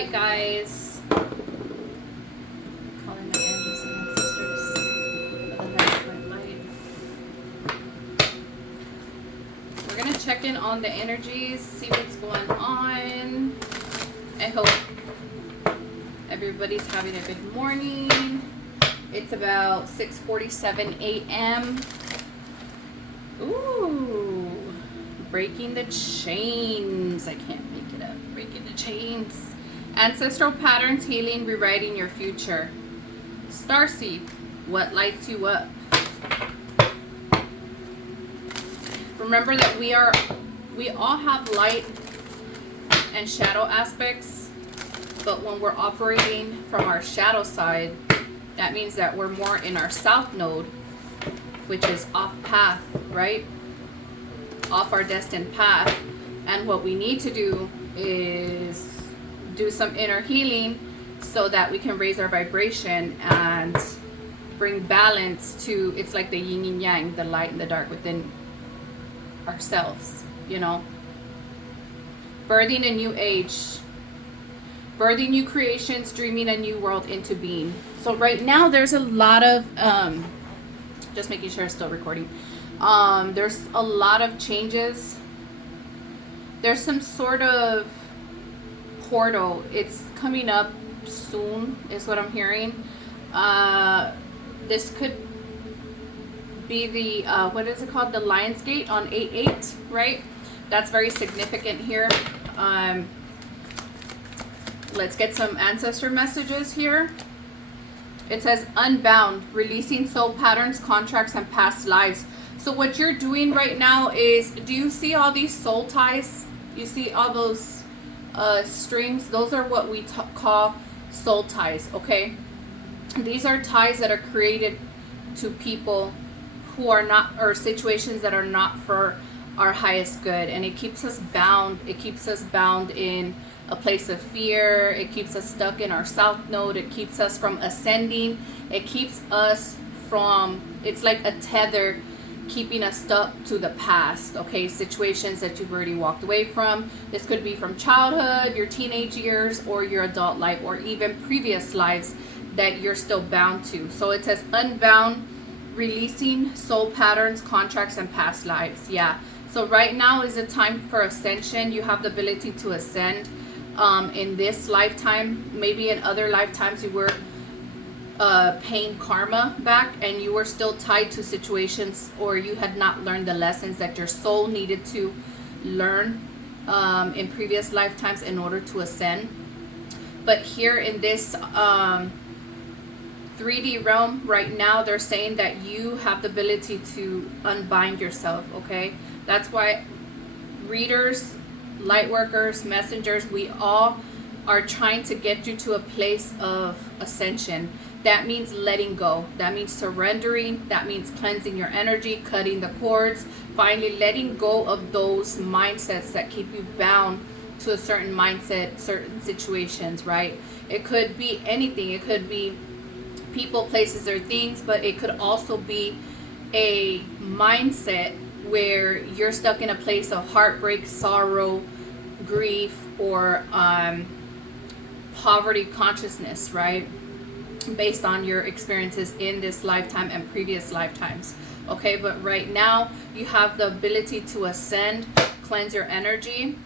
right, guys. Calling my angels and ancestors for the next light. We're gonna check in on the energies, see what's going on. I hope everybody's having a good morning. It's about 6:47 a.m. Ooh, breaking the chains. I can't make it up. Breaking the chains. Ancestral patterns healing, rewriting your future. Starseed, what lights you up? Remember that we all have light and shadow aspects, but when we're operating from our shadow side, that means that we're more in our south node, which is off path, right? Off our destined path. And what we need to do is do some inner healing so that we can raise our vibration and bring balance to, it's like the yin and yang, the light and the dark within ourselves, you know. Birthing a new age, birthing new creations, dreaming a new world into being. So right now there's a lot of just making sure it's still recording. There's a lot of changes. There's some sort of portal. It's coming up soon is what I'm hearing. This could be the what is it called, the Lion's Gate on 8/8, right? That's very significant here. Let's get some ancestor messages here. It says unbound, releasing soul patterns, contracts, and past lives. So what you're doing right now is, do you see all these soul ties? You see all those strings? Those are what we call soul ties, okay? These are ties that are created to people who are not, or situations that are not for our highest good. And it keeps us bound. It keeps us bound in a place of fear. It keeps us stuck in our south node. It keeps us from ascending. It keeps us from, it's like a tether keeping us stuck to the past, okay? Situations that you've already walked away from. This could be from childhood, your teenage years, or your adult life, or even previous lives that you're still bound to. So it says unbound, releasing soul patterns, contracts, and past lives. Yeah. So right now is the time for ascension. You have the ability to ascend in this lifetime. Maybe in other lifetimes you were paying karma back and you were still tied to situations, or you had not learned the lessons that your soul needed to learn in previous lifetimes in order to ascend. But here in this 3D realm right now, they're saying that you have the ability to unbind yourself, okay? That's why readers, light workers, messengers, we all are trying to get you to a place of ascension. That means letting go. That means surrendering. That means cleansing your energy, cutting the cords, finally letting go of those mindsets that keep you bound to a certain mindset, certain situations, right? It could be anything. It could be people, places, or things, but it could also be a mindset where you're stuck in a place of heartbreak, sorrow, grief, or poverty consciousness, right? Based on your experiences in this lifetime and previous lifetimes, okay? But right now you have the ability to ascend, cleanse your energy.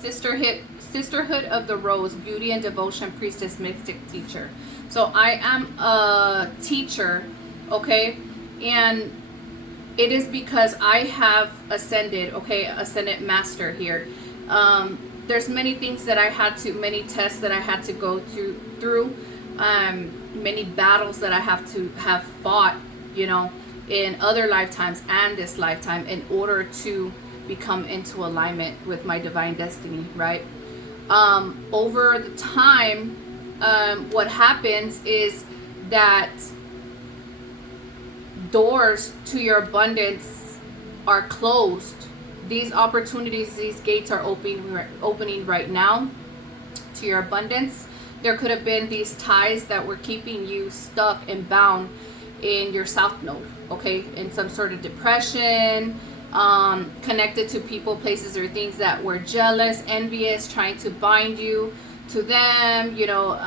Sisterhood of the Rose, beauty and devotion, priestess, mystic, teacher. So I am a teacher, okay? And it is because I have ascended, okay? Ascended master here. There's many things that I had to, many tests that I had to go through, many battles that I have to have fought, you know, in other lifetimes and this lifetime in order to become into alignment with my divine destiny, right? Over the time, what happens is that doors to your abundance are closed. These opportunities, these gates are opening right now to your abundance. There could have been these ties that were keeping you stuck and bound in your south node, okay? In some sort of depression, connected to people, places, or things that were jealous, envious, trying to bind you to them, you know.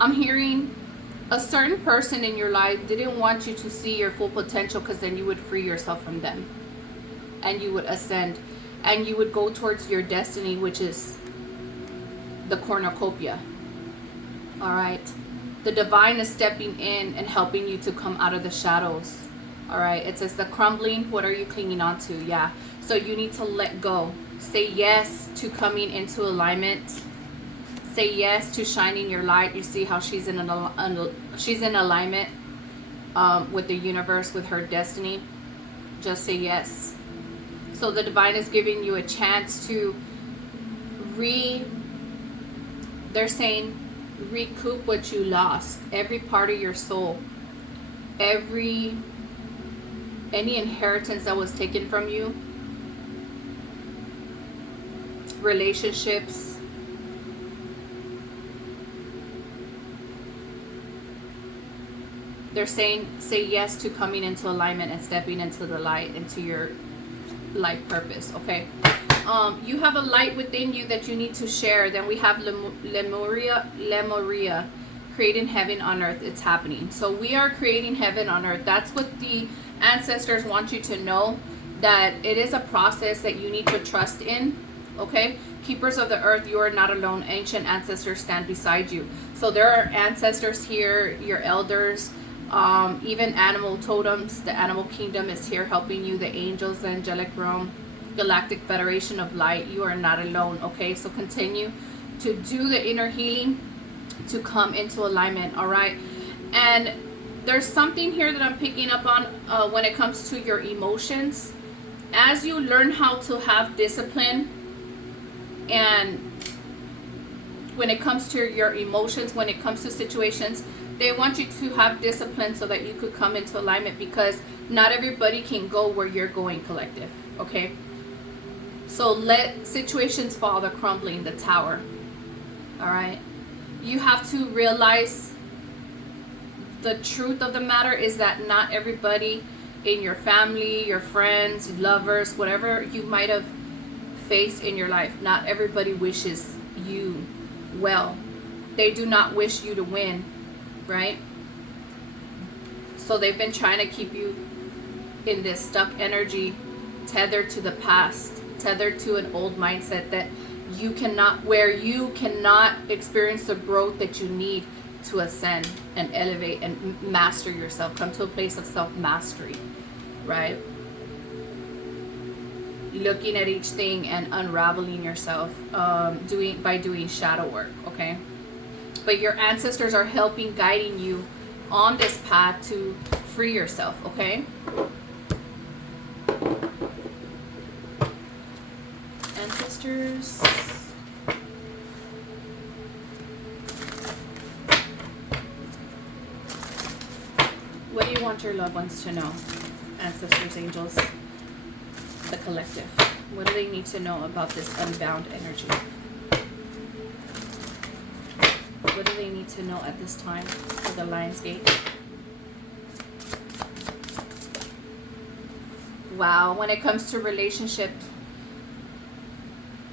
I'm hearing a certain person in your life didn't want you to see your full potential, because then you would free yourself from them and you would ascend and you would go towards your destiny, which is the cornucopia. All right. The divine is stepping in and helping you to come out of the shadows. All right. It says the crumbling. What are you clinging on to? Yeah. So you need to let go. Say yes to coming into alignment. Say yes to shining your light. You see how she's in alignment with the universe, with her destiny. Just say yes. So the divine is giving you a chance to they're saying recoup what you lost. Every part of your soul. Any inheritance that was taken from you. Relationships. They're saying say yes to coming into alignment and stepping into the light, into your life purpose. Okay. You have a light within you that you need to share. Then we have Lemuria, creating heaven on earth. It's happening. So we are creating heaven on earth. That's what the ancestors want you to know, that it is a process that you need to trust in. Okay. Keepers of the earth, you are not alone. Ancient ancestors stand beside you. So there are ancestors here, your elders. Even animal totems, the animal kingdom is here helping you, the angels, the angelic realm, galactic federation of light. You are not alone. Okay, so continue to do the inner healing to come into alignment. All right. And there's something here that I'm picking up on when it comes to your emotions. As you learn how to have discipline, and when it comes to your emotions, when it comes to situations, they want you to have discipline so that you could come into alignment, because not everybody can go where you're going, collective. Okay. So let situations fall, the crumbling, the tower. All right. You have to realize the truth of the matter is that not everybody in your family, your friends, lovers, whatever you might have faced in your life, not everybody wishes you well. They do not wish you to win. Right? So they've been trying to keep you in this stuck energy, tethered to the past, tethered to an old mindset that you cannot experience the growth that you need to ascend and elevate and master yourself, come to a place of self-mastery. Right? Looking at each thing and unraveling yourself, by doing shadow work. Okay. But your ancestors are helping, guiding you on this path to free yourself, okay? Ancestors. What do you want your loved ones to know? Ancestors, angels, the collective. What do they need to know about this unbound energy? What do they need to know at this time for the Lion's Gate? Wow, when it comes to relationships,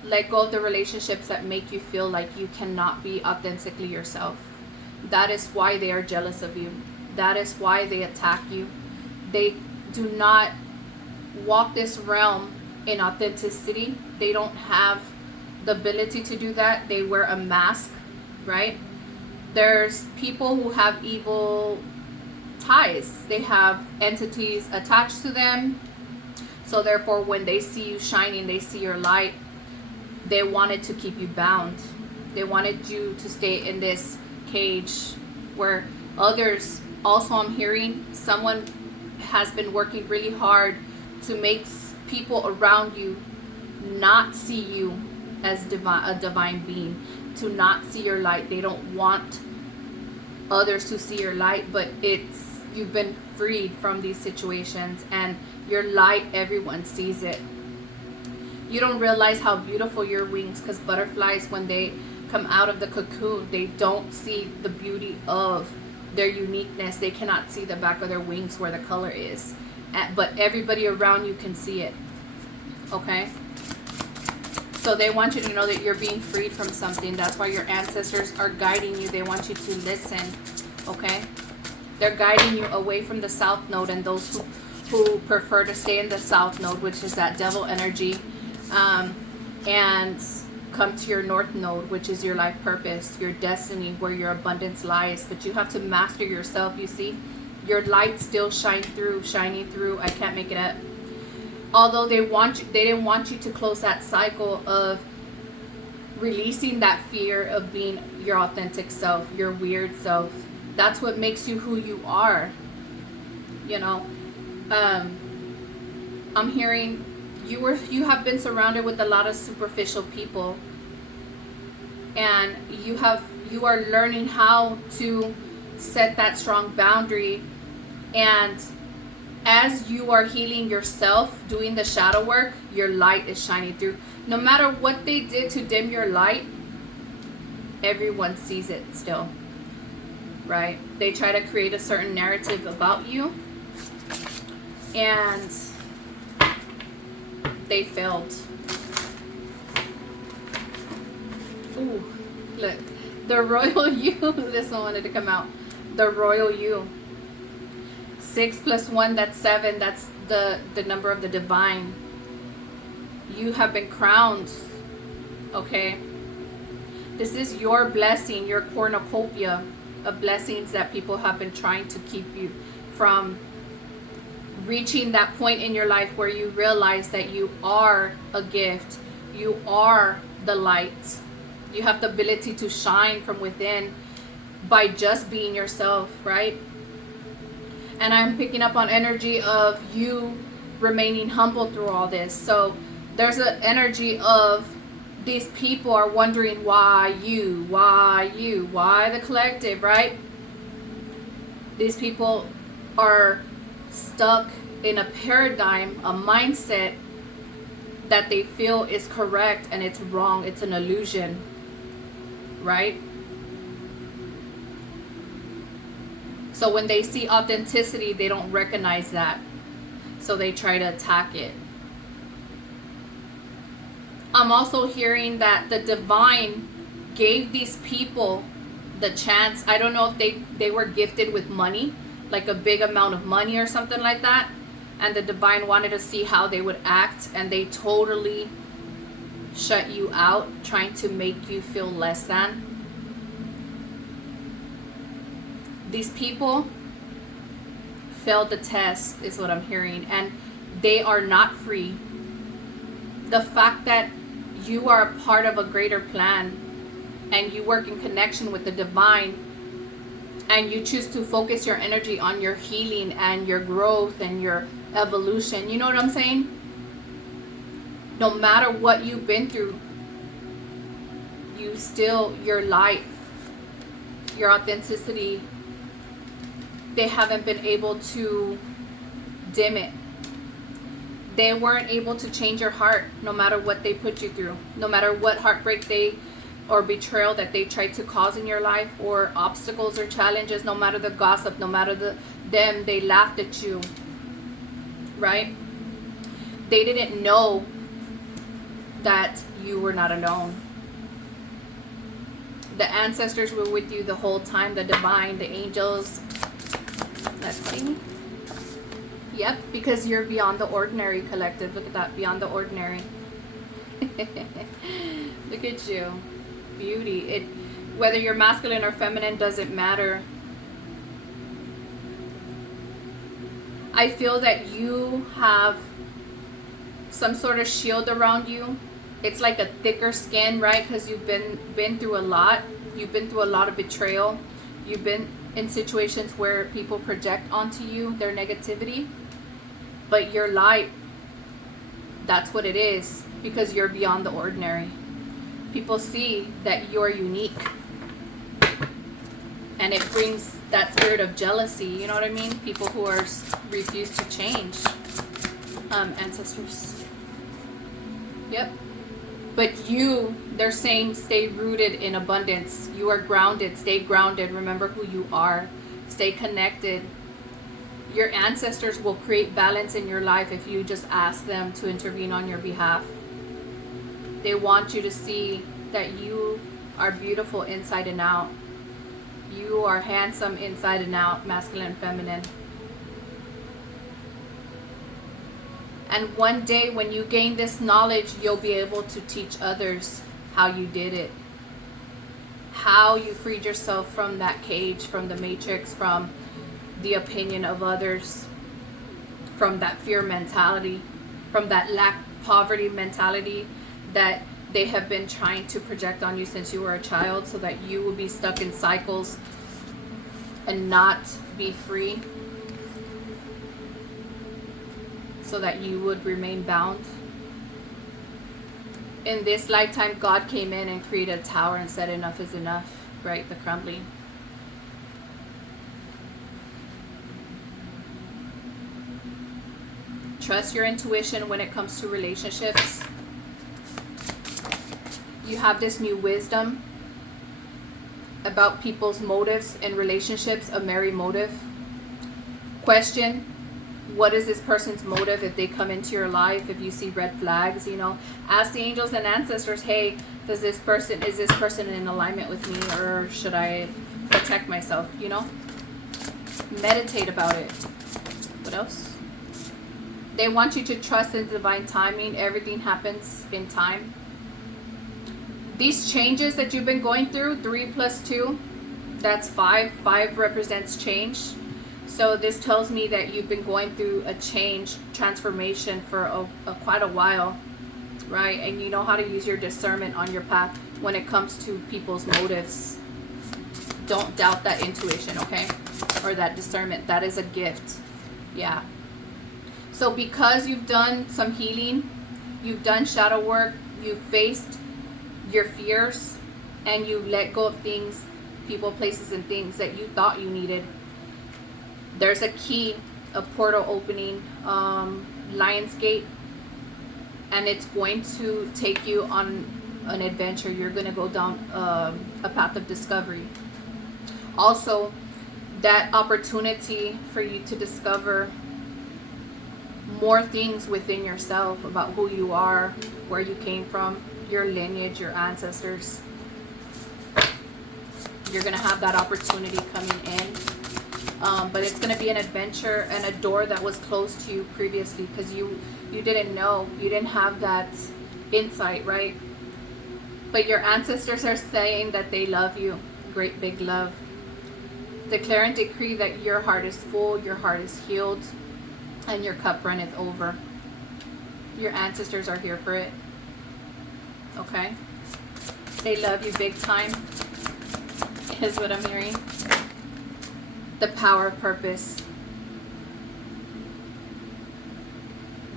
let go of the relationships that make you feel like you cannot be authentically yourself. That is why they are jealous of you. That is why they attack you. They do not walk this realm in authenticity. They don't have the ability to do that. They wear a mask, right? There's people who have evil ties. They have entities attached to them. So therefore, when they see you shining, they see your light, they wanted to keep you bound. They wanted you to stay in this cage where others, also I'm hearing, someone has been working really hard to make people around you not see you as a divine being, to not see your light. They don't want others to see your light, but you've been freed from these situations, and your light, everyone sees it. You don't realize how beautiful your wings, because butterflies, when they come out of the cocoon, they don't see the beauty of their uniqueness. They cannot see the back of their wings where the color is, but everybody around you can see it. Okay. So they want you to know that you're being freed from something. That's why your ancestors are guiding you. They want you to listen, okay? They're guiding you away from the south node, and those who prefer to stay in the south node, which is that devil energy, and come to your north node, which is your life purpose, your destiny, where your abundance lies. But you have to master yourself, you see. Your light still shining through. I can't make it up. Although they didn't want you to close that cycle of releasing that fear of being your authentic self, your weird self. That's what makes you who you are. You know, I'm hearing you have been surrounded with a lot of superficial people, and you are learning how to set that strong boundary. And as you are healing yourself, doing the shadow work, your light is shining through. No matter what they did to dim your light, everyone sees it still, right? They try to create a certain narrative about you, and they failed. Ooh, look, the royal you. This one wanted to come out. The royal you. 6 + 1, that's 7. That's the number of the divine. You have been crowned, okay? This is your blessing, your cornucopia of blessings that people have been trying to keep you from reaching that point in your life where you realize that you are a gift. You are the light. You have the ability to shine from within by just being yourself, right? And I'm picking up on energy of you remaining humble through all this. So there's an energy of these people are wondering why the collective, right? These people are stuck in a paradigm, a mindset that they feel is correct and it's wrong. It's an illusion, right? So when they see authenticity, they don't recognize that. So they try to attack it. I'm also hearing that the divine gave these people the chance. I don't know if they were gifted with money, like a big amount of money or something like that. And the divine wanted to see how they would act. And they totally shut you out, trying to make you feel less than. These people failed the test, is what I'm hearing, and they are not free. The fact that you are a part of a greater plan and you work in connection with the divine, and you choose to focus your energy on your healing and your growth and your evolution. You know what I'm saying? No matter what you've been through, you still, your light, your authenticity, they haven't been able to dim it. They weren't able to change your heart no matter what they put you through, no matter what heartbreak or betrayal that they tried to cause in your life, or obstacles or challenges, no matter the gossip, no matter them, they laughed at you, right? They didn't know that you were not alone. The ancestors were with you the whole time, the divine, the angels. Let's see. Yep, because you're beyond the ordinary, collective. Look at that, beyond the ordinary. Look at you. Beauty. Whether you're masculine or feminine doesn't matter. I feel that you have some sort of shield around you. It's like a thicker skin, right? Because you've been through a lot. You've been through a lot of betrayal. You've been in situations where people project onto you their negativity. But your light, that's what it is, because you're beyond the ordinary. People see that you're unique. And it brings that spirit of jealousy, you know what I mean? People who are refuse to change. Ancestors. Yep. But they're saying, stay rooted in abundance. You are grounded. Stay grounded. Remember who you are. Stay connected. Your ancestors will create balance in your life if you just ask them to intervene on your behalf. They want you to see that you are beautiful inside and out. You are handsome inside and out, masculine and feminine. And one day when you gain this knowledge, you'll be able to teach others how you did it. How you freed yourself from that cage, from the matrix, from the opinion of others, from that fear mentality, from that lack poverty mentality that they have been trying to project on you since you were a child, so that you will be stuck in cycles and not be free, so that you would remain bound. In this lifetime, God came in and created a tower and said enough is enough, right? The crumbling. Trust your intuition when it comes to relationships. You have this new wisdom about people's motives in relationships, a merry motive. Question, what is this person's motive if they come into your life? If you see red flags, ask the angels and ancestors, hey, is this person in alignment with me, or should I protect myself? Meditate about it. What else? They want you to trust in divine timing. Everything happens in time. These changes that you've been going through, 3 + 2, that's 5. 5 represents change. So this tells me that you've been going through a change, transformation for quite a while, right? And you know how to use your discernment on your path when it comes to people's motives. Don't doubt that intuition, okay? Or that discernment. That is a gift. Yeah. So because you've done some healing, you've done shadow work, you've faced your fears, and you've let go of things, people, places, and things that you thought you needed, there's a key, a portal opening, Lion's Gate, and it's going to take you on an adventure. You're going to go down a path of discovery. Also, that opportunity for you to discover more things within yourself about who you are, where you came from, your lineage, your ancestors. You're going to have that opportunity coming in. But it's going to be an adventure and a door that was closed to you previously because you didn't know. You didn't have that insight, right? But your ancestors are saying that they love you. Great big love. Declare and decree that your heart is full, your heart is healed, and your cup runneth over. Your ancestors are here for it. Okay? They love you big time, is what I'm hearing. The power of purpose.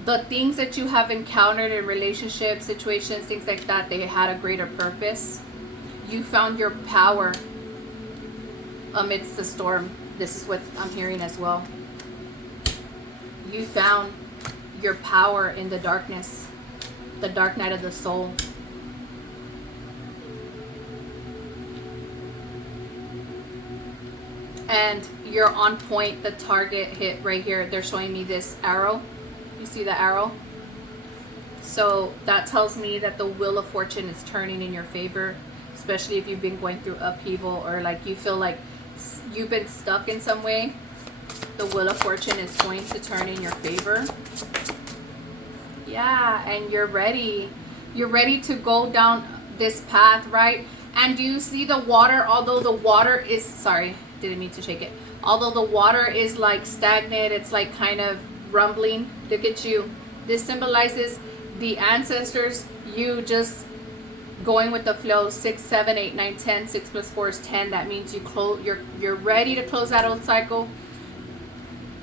The things that you have encountered in relationships, situations, things like that, they had a greater purpose. You found your power amidst the storm. This is what I'm hearing as well. You found your power in the darkness, the dark night of the soul. And you're on point. The target hit right here. They're showing me this arrow. You see the arrow? So that tells me that the wheel of fortune is turning in your favor, especially if you've been going through upheaval, or like you feel like you've been stuck in some way. The wheel of fortune is going to turn in your favor. Yeah, and you're ready. You're ready to go down this path, right? And do you see the water? Although the water is, sorry, didn't mean to shake it. Although the water is like stagnant, it's like kind of rumbling. Look at you. This symbolizes the ancestors, you just going with the flow. 6, 7, 8, 9, 10. 6 + 4 is 10. That means you're ready to close that old cycle.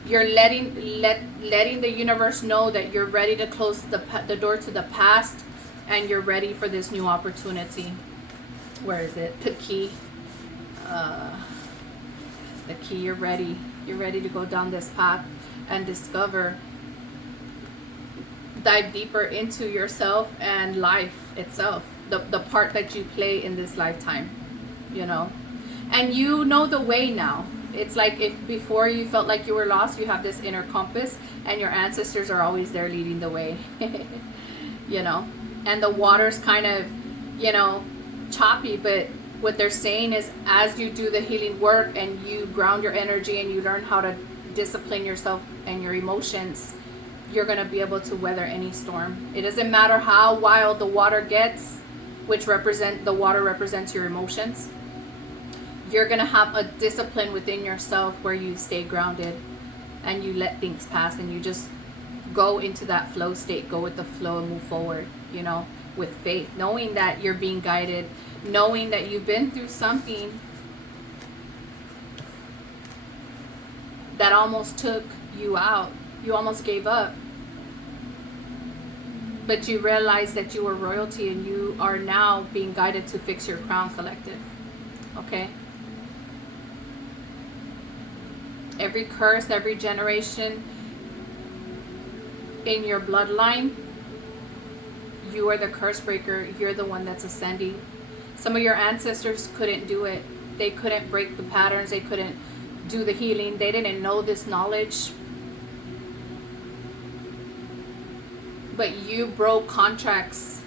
You're letting the universe know that you're ready to close the door to the past, and you're ready for this new opportunity. Where is it? The key. The key. You're ready. You're ready to go down this path and discover, dive deeper into yourself and life itself. The part that you play in this lifetime, and you know the way now. It's like if before you felt like you were lost, you have this inner compass, and your ancestors are always there leading the way. and the water's kind of, you know, choppy, but what they're saying is as you do the healing work and you ground your energy and you learn how to discipline yourself and your emotions, you're going to be able to weather any storm. It doesn't matter how wild the water gets, which the water represents your emotions. You're going to have a discipline within yourself where you stay grounded and you let things pass and you just go into that flow state, go with the flow and move forward, you know, with faith, knowing that you're being guided, knowing that you've been through something that almost took you out. You almost gave up. But you realized that you were royalty and you are now being guided to fix your crown, collective. Okay? Every curse, every generation in your bloodline, you are the curse breaker. You're the one that's ascending. Some of your ancestors couldn't do it. They couldn't break the patterns. They couldn't do the healing. They didn't know this knowledge. But you broke contracts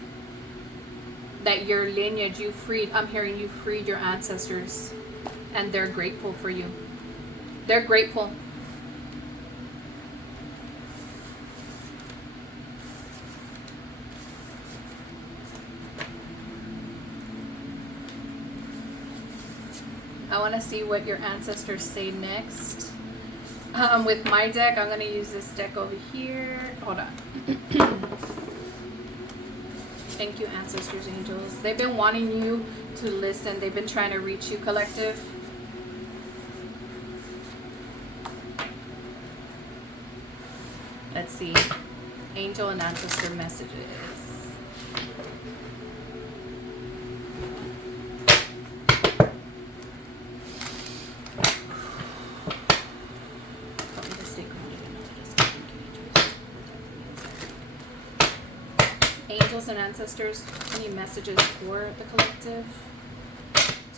that your lineage, you freed. I'm hearing you freed your ancestors. And they're grateful for you. They're grateful. I want to see what your ancestors say next. With my deck, I'm going to use this deck over here. Hold on. Thank you, ancestors, angels. They've been wanting you to listen. They've been trying to reach you, collective. Let's see. Angel and ancestor messages. Angels and ancestors, any messages for the collective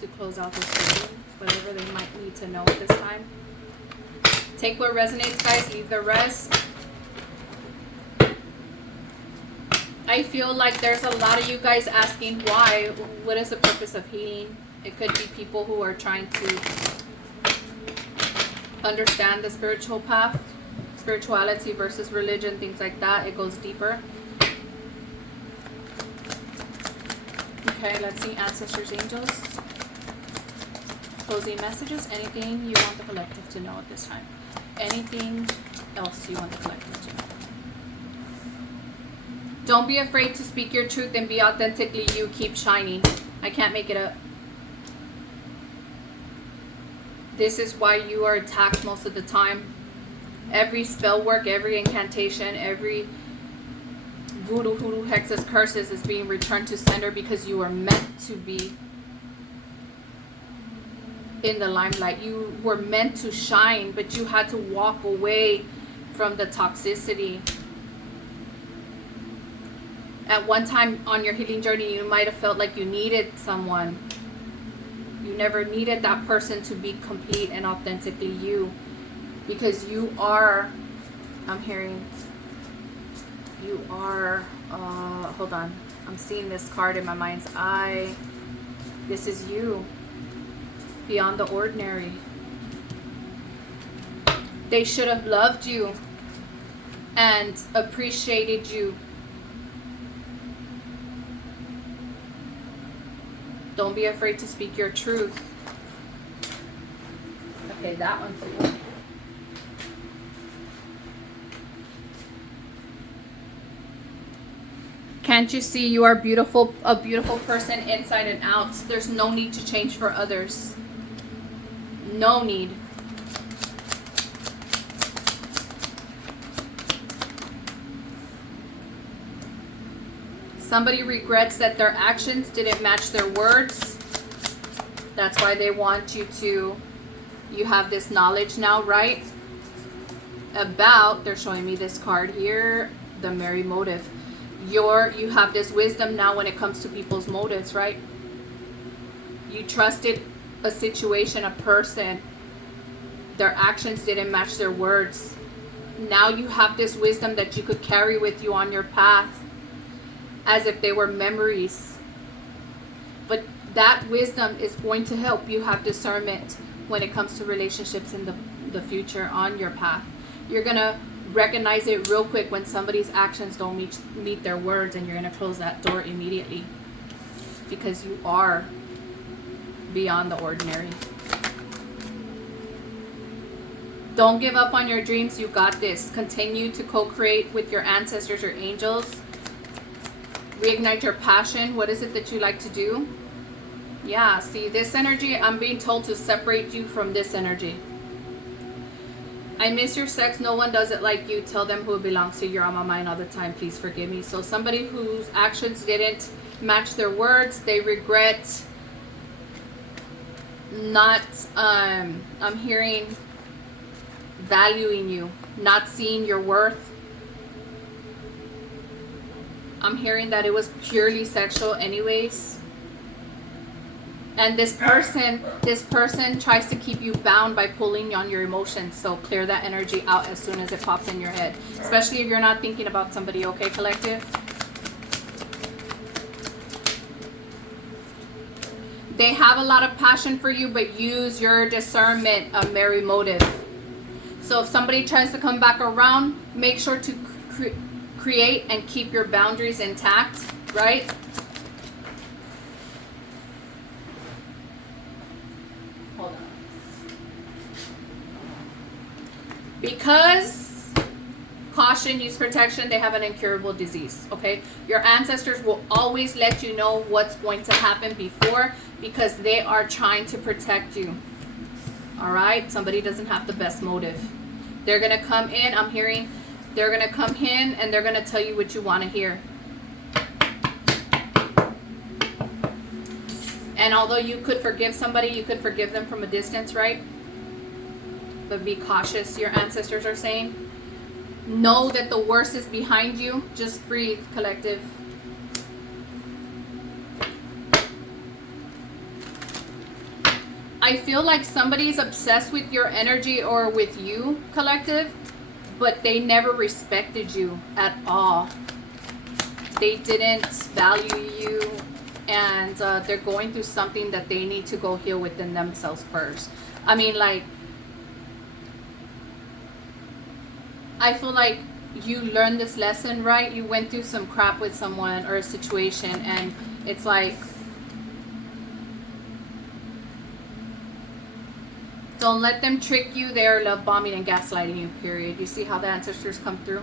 to close out this reading, whatever they might need to know at this time. Take what resonates, guys, leave the rest. I feel like there's a lot of you guys asking why. What is the purpose of healing? It could be people who are trying to understand the spiritual path, spirituality versus religion, things like that. It goes deeper. Okay, let's see, ancestors, angels. Closing messages, anything you want the collective to know at this time. Anything else you want the collective to know. Don't be afraid to speak your truth and be authentically you. Keep shining. I can't make it up. This is why you are attacked most of the time. Every spell work, every incantation, every voodoo, hoodoo, hexes, curses is being returned to sender because you are meant to be in the limelight. You were meant to shine, but you had to walk away from the toxicity. At one time on your healing journey, you might have felt like you needed someone. You never needed that person to be complete and authentically you. Because you are, I'm hearing, you are, hold on. I'm seeing this card in my mind's eye. This is you. Beyond the ordinary. They should have loved you and appreciated you. Don't be afraid to speak your truth. Okay, that one too. Can't you see you are beautiful, a beautiful person inside and out? There's no need to change for others. No need. Somebody regrets that their actions didn't match their words. That's why they want you to, you have this knowledge now, right? About, they're showing me this card here, the merry motive. You have this wisdom now when it comes to people's motives, right? You trusted a situation, a person. Their actions didn't match their words. Now you have this wisdom that you could carry with you on your path. as if they were memories. But that wisdom is going to help you have discernment when it comes to relationships in the future on your path. You're going to recognize it real quick when somebody's actions don't meet their words, and you're going to close that door immediately, because you are beyond the ordinary. Don't give up on your dreams. You got this. Continue to co-create with your ancestors, your angels. Reignite your passion. What is it that you like to do? Yeah, see, this energy, I'm being told to separate you from this energy. I miss your sex. No one does it like you. Tell them who it belongs to. You're on my mind all the time. Please forgive me. So somebody whose actions didn't match their words, they regret not, I'm hearing, valuing you, not seeing your worth. I'm hearing that it was purely sexual anyways. And this person tries to keep you bound by pulling on your emotions. So clear that energy out as soon as it pops in your head. Especially if you're not thinking about somebody, okay, collective? They have a lot of passion for you, but use your discernment, a merry motive. So if somebody tries to come back around, make sure to create and keep your boundaries intact, right? Hold on. Because, caution, use protection, they have an incurable disease, okay? Your ancestors will always let you know what's going to happen before, because they are trying to protect you. All right, somebody doesn't have the best motive. They're going to come in, I'm hearing, they're going to come in and they're going to tell you what you want to hear. And although you could forgive somebody, you could forgive them from a distance, right? But be cautious, your ancestors are saying. Know that the worst is behind you. Just breathe, collective. I feel like somebody's obsessed with your energy or with you, collective, but they never respected you at all. They didn't value you, and they're going through something that they need to go heal within themselves first. I mean, like, I feel like you learned this lesson, right? You went through some crap with someone or a situation, and it's like, don't let them trick you. They are love bombing and gaslighting you, period. You see how the ancestors come through?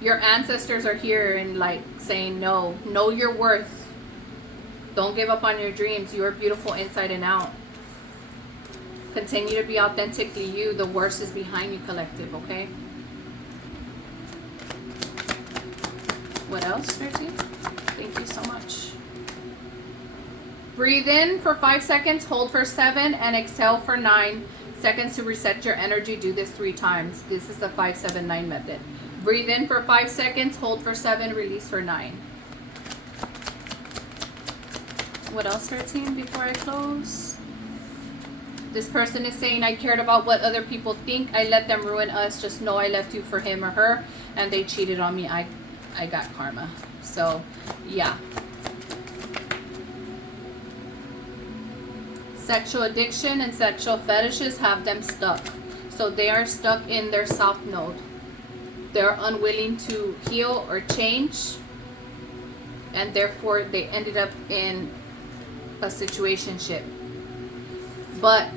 Your ancestors are here and like saying, no, know your worth. Don't give up on your dreams. You are beautiful inside and out. Continue to be authentically you. The worst is behind you, collective, okay? What else, 13? Thank you so much. Breathe in for 5 seconds, hold for 7, and exhale for 9 seconds to reset your energy. Do this 3 times. This is the 5-7-9 method. Breathe in for 5 seconds, hold for 7, release for 9. What else, 13, before I close? This person is saying, I cared about what other people think. I let them ruin us. Just know I left you for him or her, and they cheated on me. I got karma. So, yeah. Sexual addiction and sexual fetishes have them stuck. So they are stuck in their south node. They're unwilling to heal or change. And therefore they ended up in a situationship. But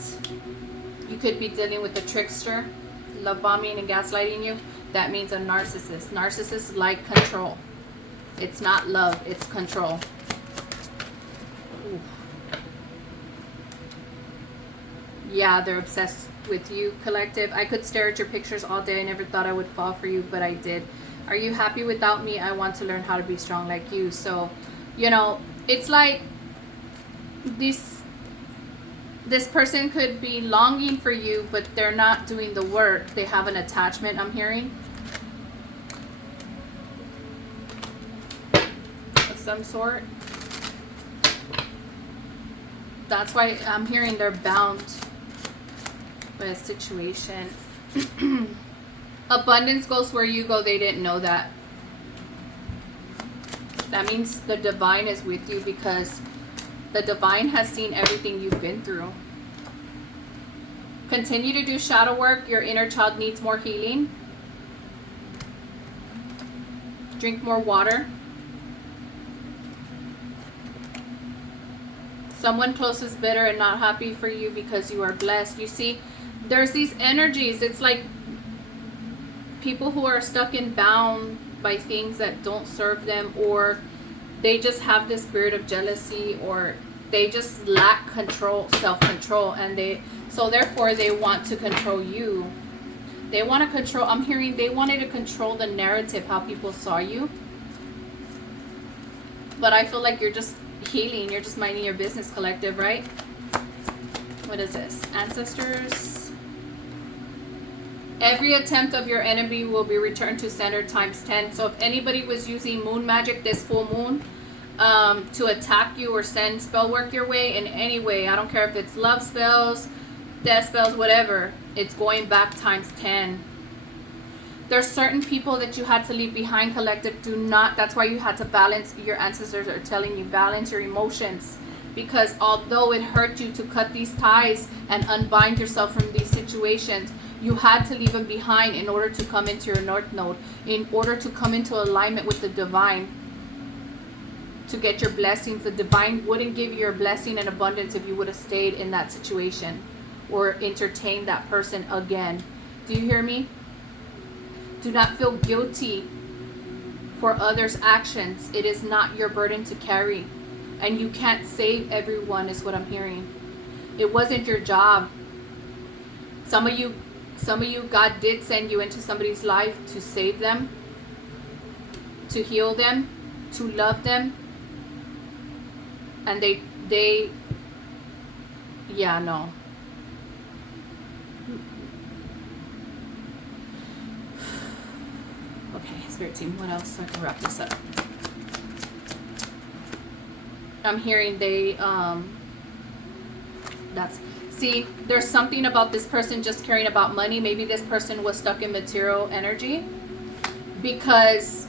you could be dealing with a trickster, love bombing and gaslighting you. That means a narcissist. Narcissists like control. It's not love, it's control. Ooh. Yeah, they're obsessed with you, collective. I could stare at your pictures all day. I never thought I would fall for you, but I did. Are you happy without me? I want to learn how to be strong like you. So, you know, it's like this person could be longing for you, but they're not doing the work. They have an attachment, I'm hearing, of some sort. That's why I'm hearing they're bound by a situation. Abundance goes where you go. They didn't know that. That means the divine is with you, because the divine has seen everything you've been through. Continue to do shadow work. Your inner child needs more healing. Drink more water. Someone close is bitter and not happy for you because you are blessed. You see, there's these energies. It's like people who are stuck and bound by things that don't serve them, or they just have this spirit of jealousy, or they just lack control, self-control, and so therefore they want to control you. They want to control, I'm hearing they wanted to control the narrative, how people saw you. But I feel like you're just healing, you're just minding your business, collective, right? What is this? Ancestors. Every attempt of your enemy will be returned to sender times 10. So if anybody was using moon magic this full moon to attack you or send spell work your way in any way, I don't care if it's love spells, death spells, whatever, it's going back times 10. There's certain people that you had to leave behind, collective. Do not, that's why you had to balance. Your ancestors are telling you, balance your emotions. Because although it hurt you to cut these ties and unbind yourself from these situations, you had to leave them behind in order to come into your North Node, in order to come into alignment with the divine, to get your blessings. The divine wouldn't give you your blessing and abundance if you would have stayed in that situation or entertained that person again. Do you hear me? Do not feel guilty for others' actions. It is not your burden to carry. And you can't save everyone, is what I'm hearing. It wasn't your job. Some of you, God did send you into somebody's life to save them, to heal them, to love them. And yeah, no. Okay, Spirit Team, what else so I can wrap this up? I'm hearing see, there's something about this person just caring about money. Maybe this person was stuck in material energy, because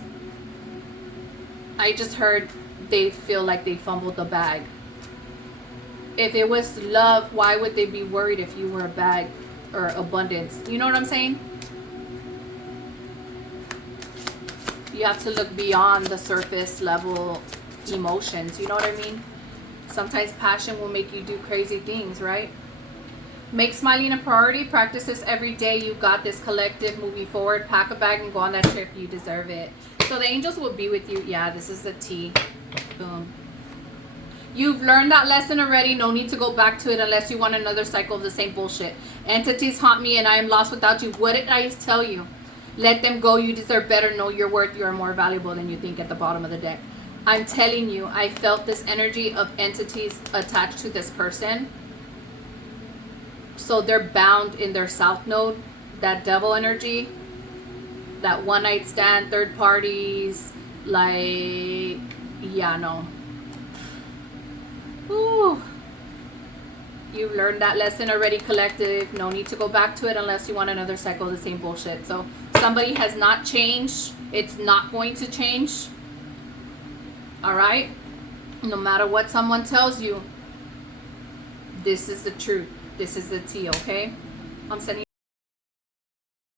I just heard they feel like they fumbled the bag. If it was love, why would they be worried if you were a bag or abundance? You know what I'm saying? You have to look beyond the surface level emotions. You know what I mean? Sometimes passion will make you do crazy things, right? Make smiling a priority. Practice this every day. You got this, collective. Moving forward, pack a bag and go on that trip. You deserve it. So the angels will be with you. Yeah, this is the T. Boom. You've learned that lesson already. No need to go back to it unless you want another cycle of the same bullshit. Entities haunt me and I am lost without you. What did I tell you? Let them go. You deserve better. Know your worth. You are more valuable than you think at the bottom of the deck. I'm telling you, I felt this energy of entities attached to this person. So they're bound in their South Node. That devil energy. That one night stand, third parties. Like, yeah, no. Ooh. You've learned that lesson already, collective. No need to go back to it unless you want another cycle of the same bullshit. So somebody has not changed. It's not going to change. All right? No matter what someone tells you, this is the truth. This is the tea, okay? I'm sending